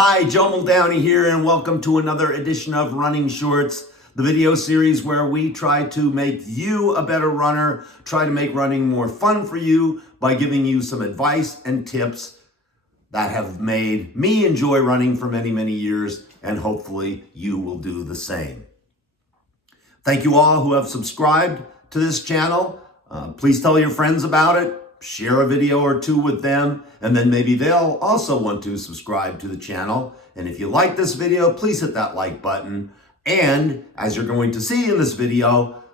Hi, Joe Muldowney here, and welcome to another edition of Running Shorts, the video series where we try to make you a better runner, try to make running more fun for you by giving you some advice and tips that have made me enjoy running for many, many years, and hopefully you will do the same. Thank you all who have subscribed to this channel. Please tell your friends about it. Share a video or two with them, and then maybe they'll also want to subscribe to the channel. And if you like this video, please hit that like button. And as you're going to see in this video,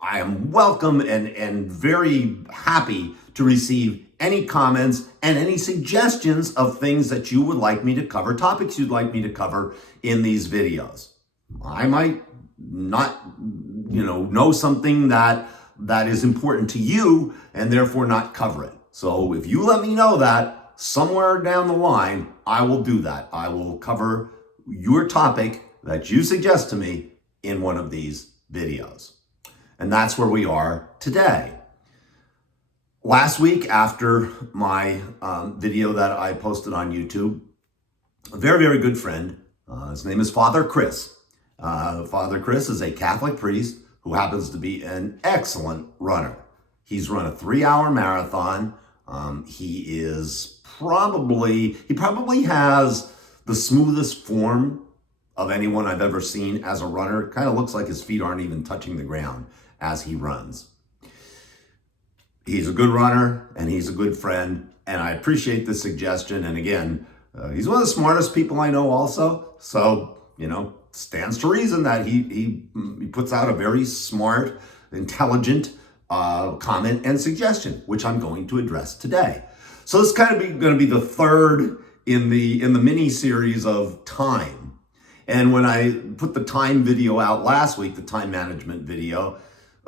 I am welcome and very happy to receive any comments and any suggestions of things that you would like me to cover, topics you'd like me to cover in these videos. I might not, know something that is important to you and therefore not cover it. So if you let me know that somewhere down the line, I will do that. I will cover your topic that you suggest to me in one of these videos. And that's where we are today. Last week, after my video that I posted on YouTube, a very, very good friend, his name is Father Chris. Father Chris is a Catholic priest who happens to be an excellent runner. He's run a 3-hour marathon. He probably has the smoothest form of anyone I've ever seen as a runner. It kind of looks like his feet aren't even touching the ground as he runs. He's a good runner and he's a good friend, and I appreciate the suggestion. And again, he's one of the smartest people I know also. So, stands to reason that he puts out a very smart, intelligent comment and suggestion, which I'm going to address today. So this is kind of going to be the third in the mini series of time. And when I put the time video out last week, the time management video,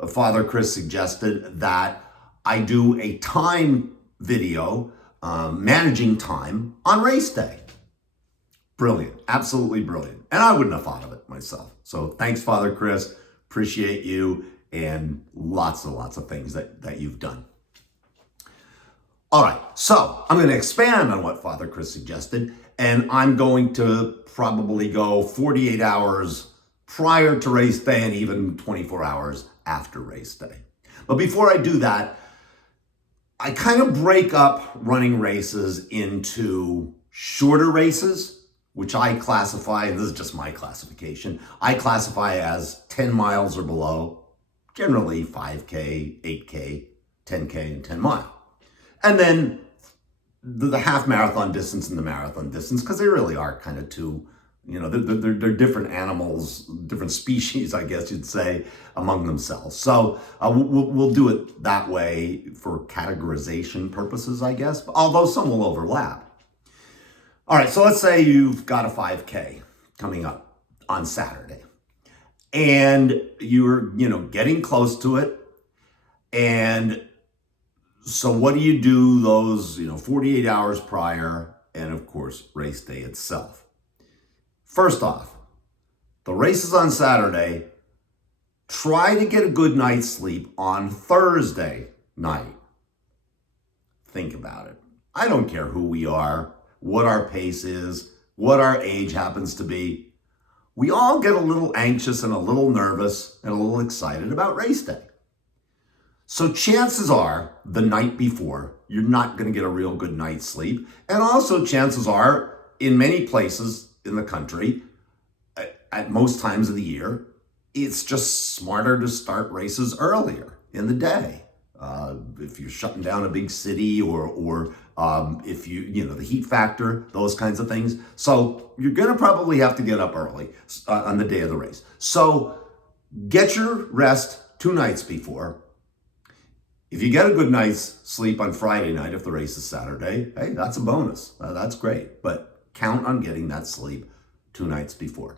Father Chris suggested that I do a time video managing time on race day. Brilliant, absolutely brilliant. And I wouldn't have thought of it myself. So thanks, Father Chris. Appreciate you and lots and lots of things that you've done. All right, so I'm going to expand on what Father Chris suggested, and I'm going to probably go 48 hours prior to race day and even 24 hours after race day. But before I do that, I kind of break up running races into shorter races, which I classify, and this is just my classification, I classify as 10 miles or below, generally 5K, 8K, 10K, and 10 mile. And then the half marathon distance and the marathon distance, because they really are kind of two, they're different animals, different species, I guess you'd say, among themselves. So we'll do it that way for categorization purposes, I guess, although some will overlap. All right, so let's say you've got a 5K coming up on Saturday, and you're, getting close to it. And so what do you do those, 48 hours prior and, of course, race day itself? First off, the race is on Saturday. Try to get a good night's sleep on Thursday night. Think about it. I don't care who we are, what our pace is, what our age happens to be. We all get a little anxious and a little nervous and a little excited about race day. So chances are the night before, you're not going to get a real good night's sleep. And also chances are in many places in the country, at most times of the year, it's just smarter to start races earlier in the day. If you're shutting down a big city or if the heat factor, those kinds of things. So you're going to probably have to get up early on the day of the race. So get your rest 2 nights before. If you get a good night's sleep on Friday night, if the race is Saturday, hey, that's a bonus. That's great. But count on getting that sleep 2 nights before.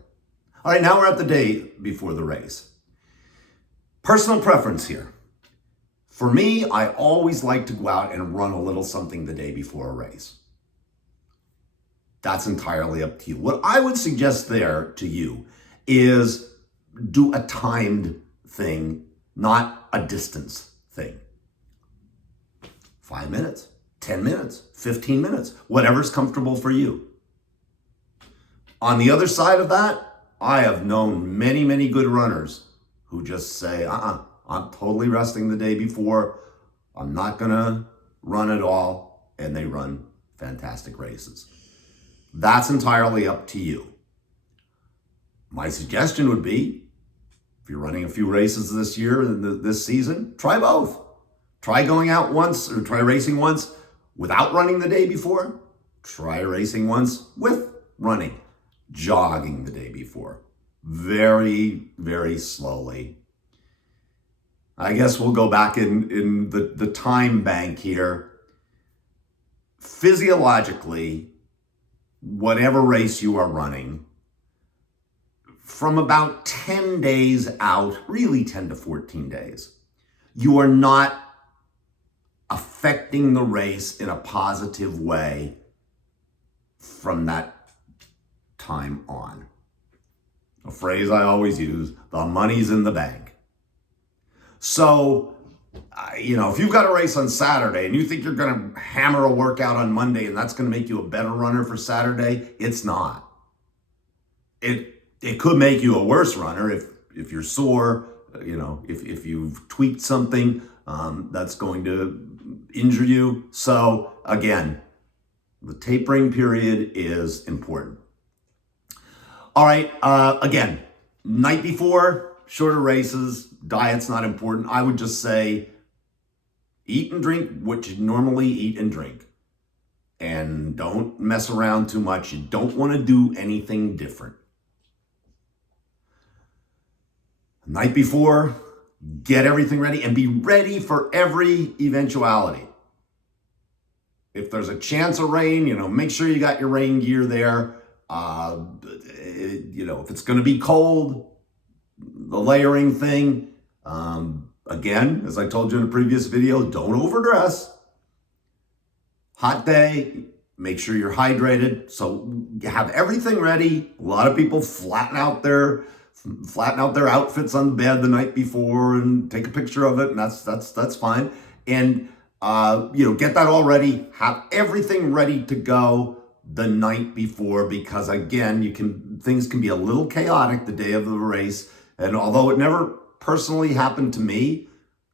All right, now we're at the day before the race. Personal preference here. For me, I always like to go out and run a little something the day before a race. That's entirely up to you. What I would suggest there to you is do a timed thing, not a distance thing. 5 minutes, 10 minutes, 15 minutes, whatever's comfortable for you. On the other side of that, I have known many, many good runners who just say, I'm totally resting the day before. I'm not going to run at all. And they run fantastic races. That's entirely up to you. My suggestion would be, if you're running a few races this year and this season, try both. Try going out once or try racing once without running the day before. Try racing once with running, jogging the day before. Very, very slowly. I guess we'll go back in the time bank here. Physiologically, whatever race you are running, from about 10 days out, really 10 to 14 days, you are not affecting the race in a positive way from that time on. A phrase I always use, the money's in the bank. So, if you've got a race on Saturday and you think you're going to hammer a workout on Monday and that's going to make you a better runner for Saturday, it's not. It could make you a worse runner if you're sore, if you've tweaked something that's going to injure you. So again, the tapering period is important. All right, again, night before, shorter races, diet's not important. I would just say eat and drink what you normally eat and drink. And don't mess around too much. You don't want to do anything different. Night before, get everything ready and be ready for every eventuality. If there's a chance of rain, make sure you got your rain gear there. If it's going to be cold, the layering thing. Again, as I told you in a previous video, don't overdress. Hot day, make sure you're hydrated. So you have everything ready. A lot of people flatten out their outfits on the bed the night before and take a picture of it, and that's fine. And get that all ready. Have everything ready to go the night before, because again, things can be a little chaotic the day of the race. And although it never personally happened to me,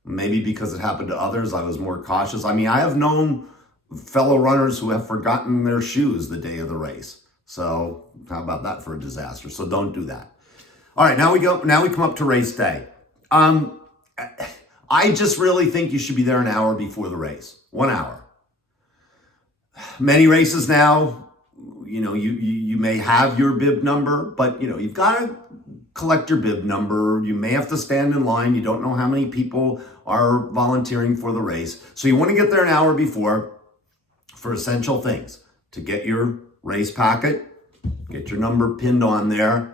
maybe because it happened to others, I was more cautious. I have known fellow runners who have forgotten their shoes the day of the race. So how about that for a disaster? So don't do that. All right, now we come up to race day. I just really think you should be there an hour before the race. 1 hour. Many races now, you may have your bib number, but you've got to collect your bib number. You may have to stand in line. You don't know how many people are volunteering for the race. So you want to get there an hour before for essential things. To get your race packet, get your number pinned on there.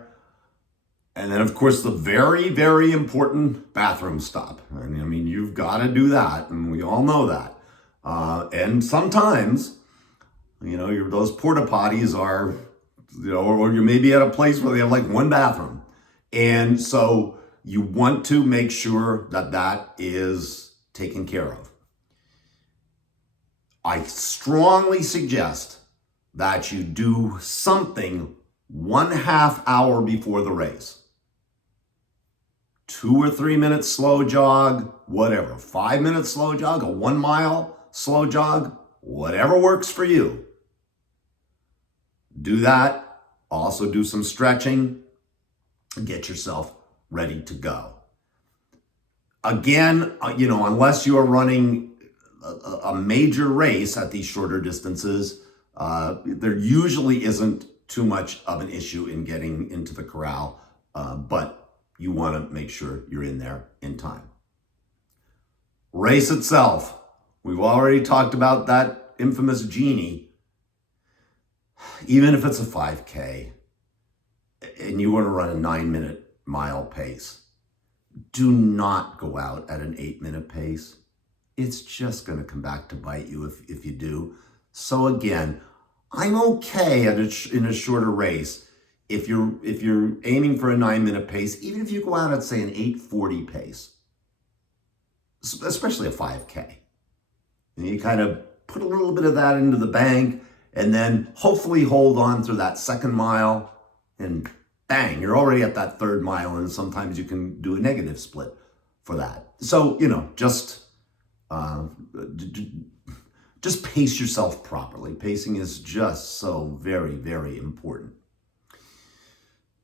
And then, of course, the very, very important bathroom stop. You've got to do that, and we all know that. And sometimes, those porta potties are, or you may be at a place where they have like one bathroom. And so you want to make sure that is taken care of. I strongly suggest that you do something 1/2 hour before the race. 2 or 3 minutes slow jog, whatever. 5 minutes slow jog, a 1 mile slow jog, whatever works for you. Do that. Also do some stretching. Get yourself ready to go. Again, unless you are running a major race at these shorter distances, there usually isn't too much of an issue in getting into the corral, but you want to make sure you're in there in time. Race itself, we've already talked about that infamous genie. Even if it's a 5K and you want to run a 9-minute mile pace, do not go out at an 8-minute pace. It's just going to come back to bite you if you do. So again, I'm okay in a shorter race if you're aiming for a 9-minute pace, even if you go out at, say, an 8:40 pace, especially a 5K. And you kind of put a little bit of that into the bank and then hopefully hold on through that second mile and bang, you're already at that third mile, and sometimes you can do a negative split for that. So, uh, just pace yourself properly. Pacing is just so very, very important.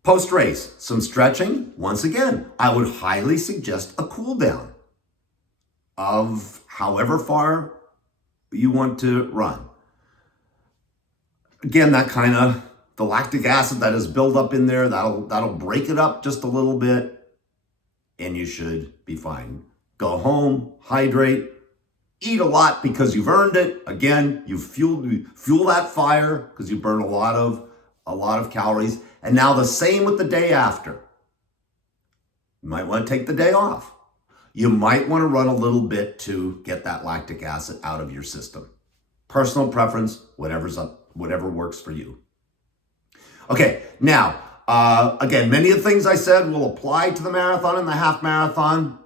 Post-race, some stretching. Once again, I would highly suggest a cool down of however far you want to run. Again, that kind of, the lactic acid that is built up in there, that'll break it up just a little bit, and you should be fine. Go home, hydrate, eat a lot because you've earned it. Again, you fuel that fire because you burn a lot of calories. And now the same with the day after. You might want to take the day off. You might want to run a little bit to get that lactic acid out of your system. Personal preference, whatever works for you. Okay, now, again, many of the things I said will apply to the marathon and the half marathon,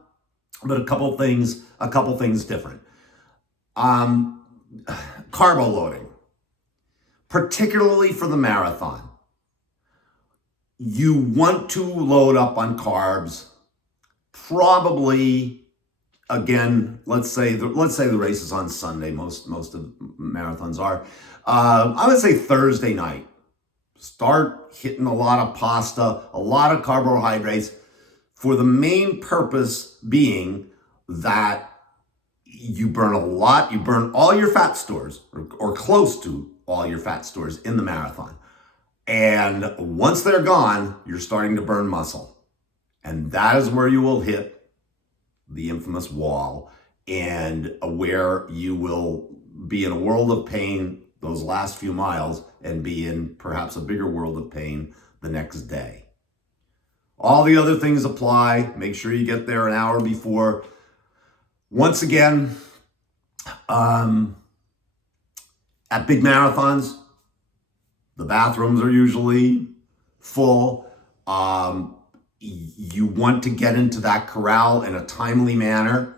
but a couple things different. Carbo loading, particularly for the marathon. You want to load up on carbs, probably, again, let's say the race is on Sunday. Most of marathons are. I would say Thursday night. Start hitting a lot of pasta, a lot of carbohydrates, for the main purpose being that you burn a lot. You burn all your fat stores, or close to all your fat stores in the marathon. And once they're gone, you're starting to burn muscle. And that is where you will hit the infamous wall, and where you will be in a world of pain those last few miles and be in perhaps a bigger world of pain the next day. All the other things apply. Make sure you get there an hour before. Once again, at big marathons, the bathrooms are usually full. You want to get into that corral in a timely manner.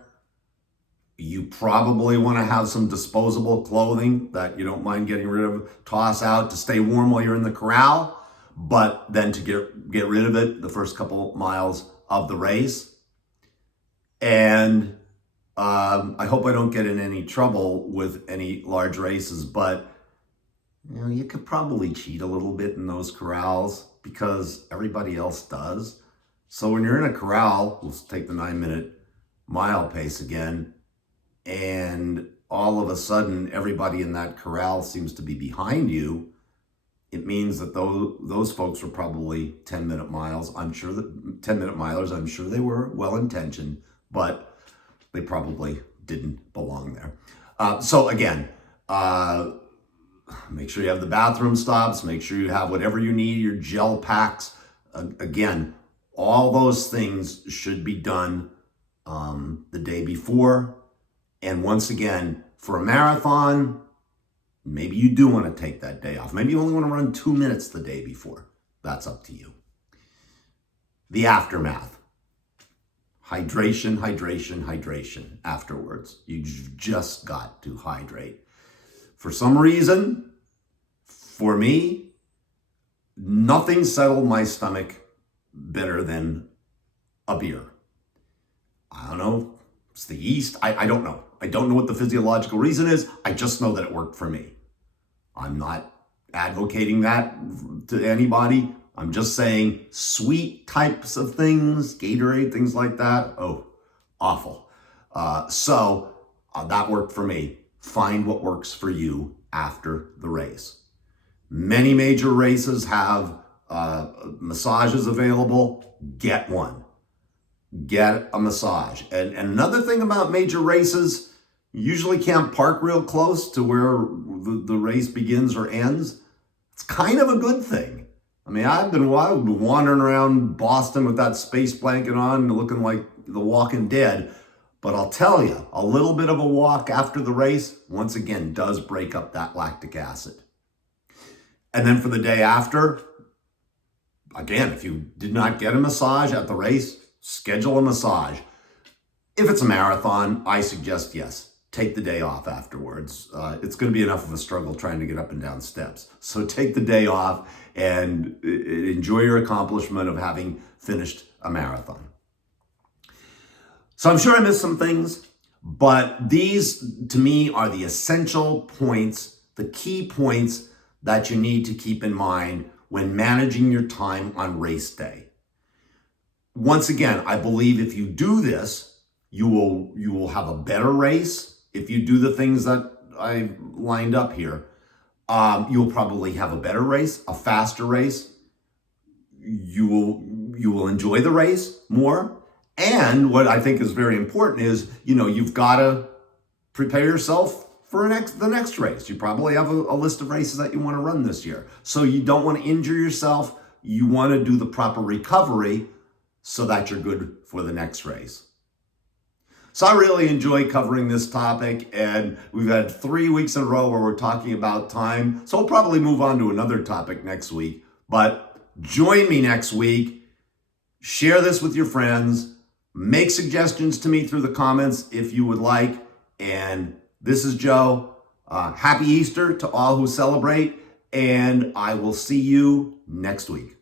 You probably want to have some disposable clothing that you don't mind getting rid of, toss out to stay warm while you're in the corral, but then to get rid of it the first couple miles of the race. And I hope I don't get in any trouble with any large races, but you could probably cheat a little bit in those corrals because everybody else does. So when you're in a corral, let's take the 9-minute mile pace again, and all of a sudden everybody in that corral seems to be behind you, it means that those folks were probably 10-minute miles. I'm sure that 10-minute milers, I'm sure they were well-intentioned, but they probably didn't belong there. So again, make sure you have the bathroom stops, make sure you have whatever you need, your gel packs. Again, all those things should be done the day before. And once again, for a marathon, maybe you do want to take that day off. Maybe you only want to run 2 minutes the day before. That's up to you. The aftermath. Hydration, hydration, hydration afterwards. You've just got to hydrate. For some reason, for me, nothing settled my stomach better than a beer. I don't know. It's the yeast. I don't know. I don't know what the physiological reason is. I just know that it worked for me. I'm not advocating that to anybody. I'm just saying sweet types of things, Gatorade, things like that. Oh, awful. So that worked for me. Find what works for you after the race. Many major races have massages available. Get one. Get a massage. And another thing about major races, you usually can't park real close to where the race begins or ends. It's kind of a good thing. I mean, I've been wandering around Boston with that space blanket on, looking like the Walking Dead. But I'll tell you, a little bit of a walk after the race, once again, does break up that lactic acid. And then for the day after, again, if you did not get a massage at the race, schedule a massage. If it's a marathon, I suggest yes, take the day off afterwards. It's going to be enough of a struggle trying to get up and down steps. So take the day off and enjoy your accomplishment of having finished a marathon. So I'm sure I missed some things, but these to me are the essential points, the key points that you need to keep in mind when managing your time on race day. Once again, I believe if you do this, you will have a better race. If you do the things that I lined up here, you'll probably have a better race, a faster race. You will enjoy the race more. And what I think is very important is, you've got to prepare yourself for the next race. You probably have a list of races that you want to run this year. So you don't want to injure yourself. You want to do the proper recovery so that you're good for the next race. So I really enjoy covering this topic, and we've had 3 weeks in a row where we're talking about time. So we'll probably move on to another topic next week. But join me next week. Share this with your friends. Make suggestions to me through the comments if you would like. And this is Joe. Happy Easter to all who celebrate, and I will see you next week.